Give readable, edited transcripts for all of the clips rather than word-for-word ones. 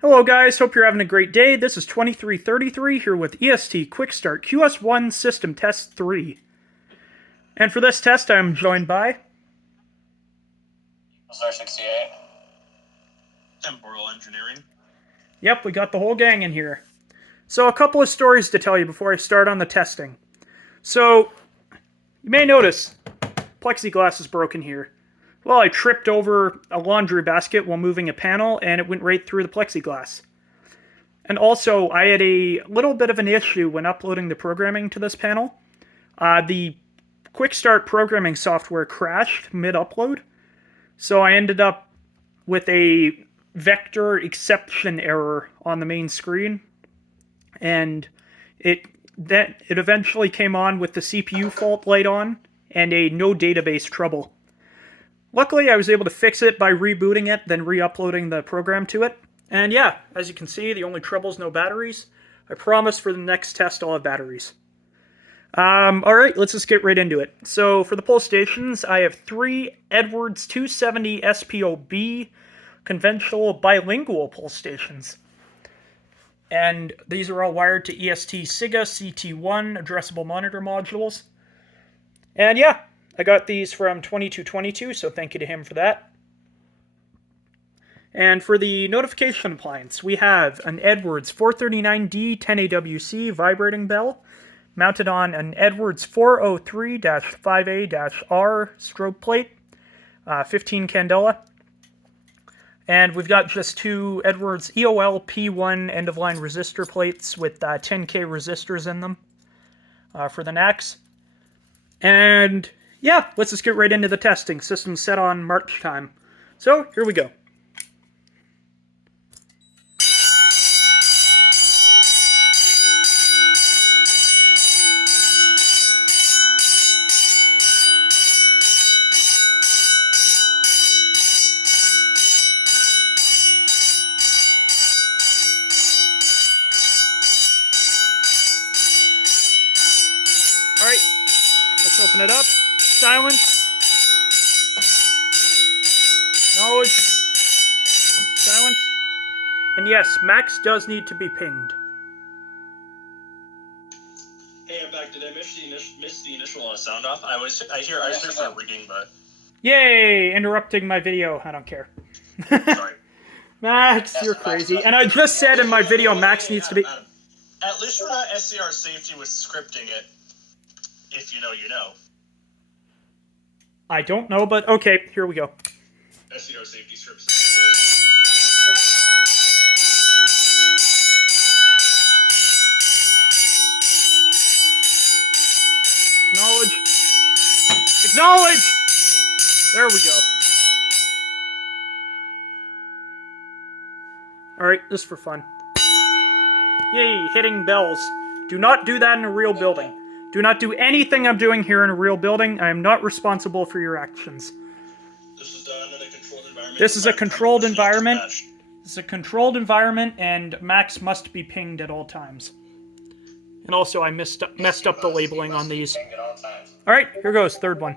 Hello guys, hope you're having a great day. This is 2333 here with EST QuickStart QS1 System Test 3. And for this test I'm joined by QuickStart68. Temporal Engineering. Yep, we got the whole gang in here. So a couple of stories to tell you before I start on the testing. So, you may notice plexiglass is broken here. Well, I tripped over a laundry basket while moving a panel and it went right through the plexiglass. And also, I had a little bit of an issue when uploading the programming to this panel. The QuickStart programming software crashed mid-upload, so I ended up with a vector exception error on the main screen, and it eventually came on with the CPU fault light on and a no database trouble. Luckily, I was able to fix it by rebooting it, then re-uploading the program to it. And yeah, as you can see, the only trouble is no batteries. I promise for the next test I'll have batteries. Alright, let's just get right into it. So, for the pull stations, I have 3 Edwards 270 SPOB conventional bilingual pull stations. And these are all wired to EST SIGA CT1 addressable monitor modules. And yeah, I got these from 2222, so thank you to him for that. And for the notification appliance, we have an Edwards 439D 10AWC vibrating bell mounted on an Edwards 403-5A-R strobe plate, 15 candela. And we've got just 2 Edwards EOL P1 end-of-line resistor plates with 10K resistors in them for the NACs. And yeah, let's just get right into the testing. System's set on March time. So, here we go. Alright, let's open it up. Silence. Acknowledge. Silence. And yes, Max does need to be pinged. Hey, I'm back. Did I miss the initial sound off? I was here for rigging, but... Yay! Interrupting my video. I don't care. Sorry. Max, you're crazy. And I just said in my video, Max needs to be... At least we're not SCR safety with scripting it. If you know, you know. I don't know, but okay, here we go. SCR safety scripts. Acknowledge. Acknowledge! There we go. Alright, this is for fun. Yay, hitting bells. Do not do that in a real building. Do not do anything I'm doing here in a real building. I am not responsible for your actions. This is done in a controlled environment. This is a controlled environment. This is a controlled environment, and Max must be pinged at all times. And also, I messed up the labeling on these. Alright, here goes, third one.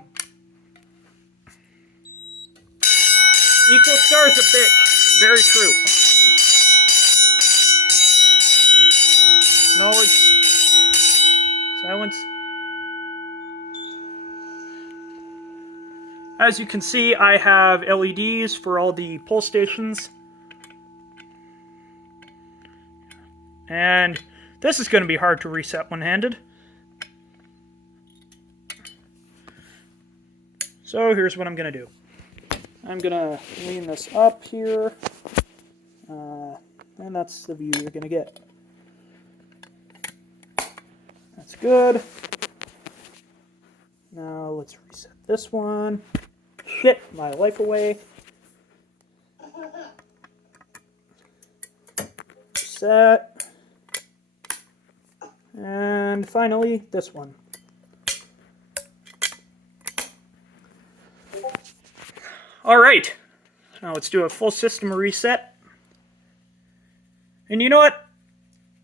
EqualStar is a bitch. Very true. Acknowledge. Silence. As you can see, I have LEDs for all the pull stations. And this is going to be hard to reset one-handed. So here's what I'm going to do. I'm going to lean this up here. And that's the view you're going to get. That's good. Now let's reset this one. Shit, my life away. Reset. And finally, this one. Alright, now let's do a full system reset. And you know what?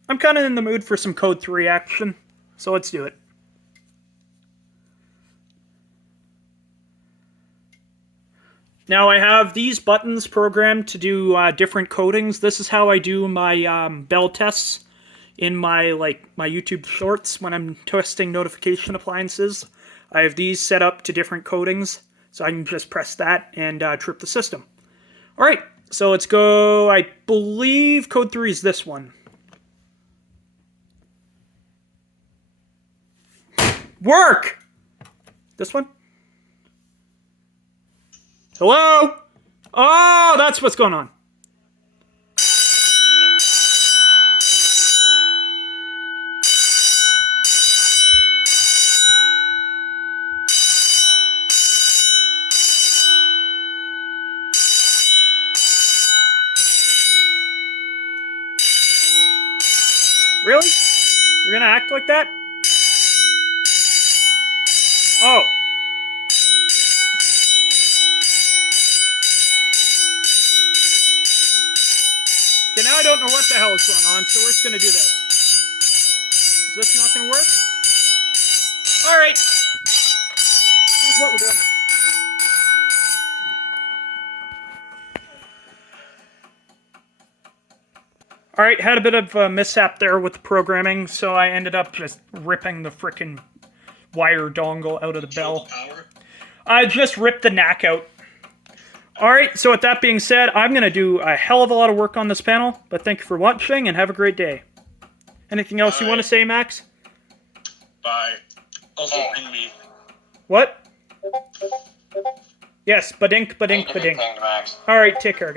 I'm kind of in the mood for some Code 3 action, so let's do it. Now I have these buttons programmed to do different codings. This is how I do my bell tests in my YouTube shorts when I'm testing notification appliances. I have these set up to different codings, so I can just press that and trip the system. All right, so let's go. I believe code 3 is this one. Work! This one? Hello? Oh, that's what's going on. Really? You're gonna act like that? Oh. Okay, now I don't know what the hell is going on, so we're just gonna do this. Is this not gonna work? Alright. Here's what we're doing. Alright, had a bit of a mishap there with the programming, so I ended up just ripping the frickin' wire dongle out of the bell. I just ripped the knack out. Alright, so with that being said, I'm going to do a hell of a lot of work on this panel, but thank you for watching and have a great day. Anything else you want to say, Max? Bye. Also ping me. What? Yes, badink, badink, badink. Alright, take care, guys.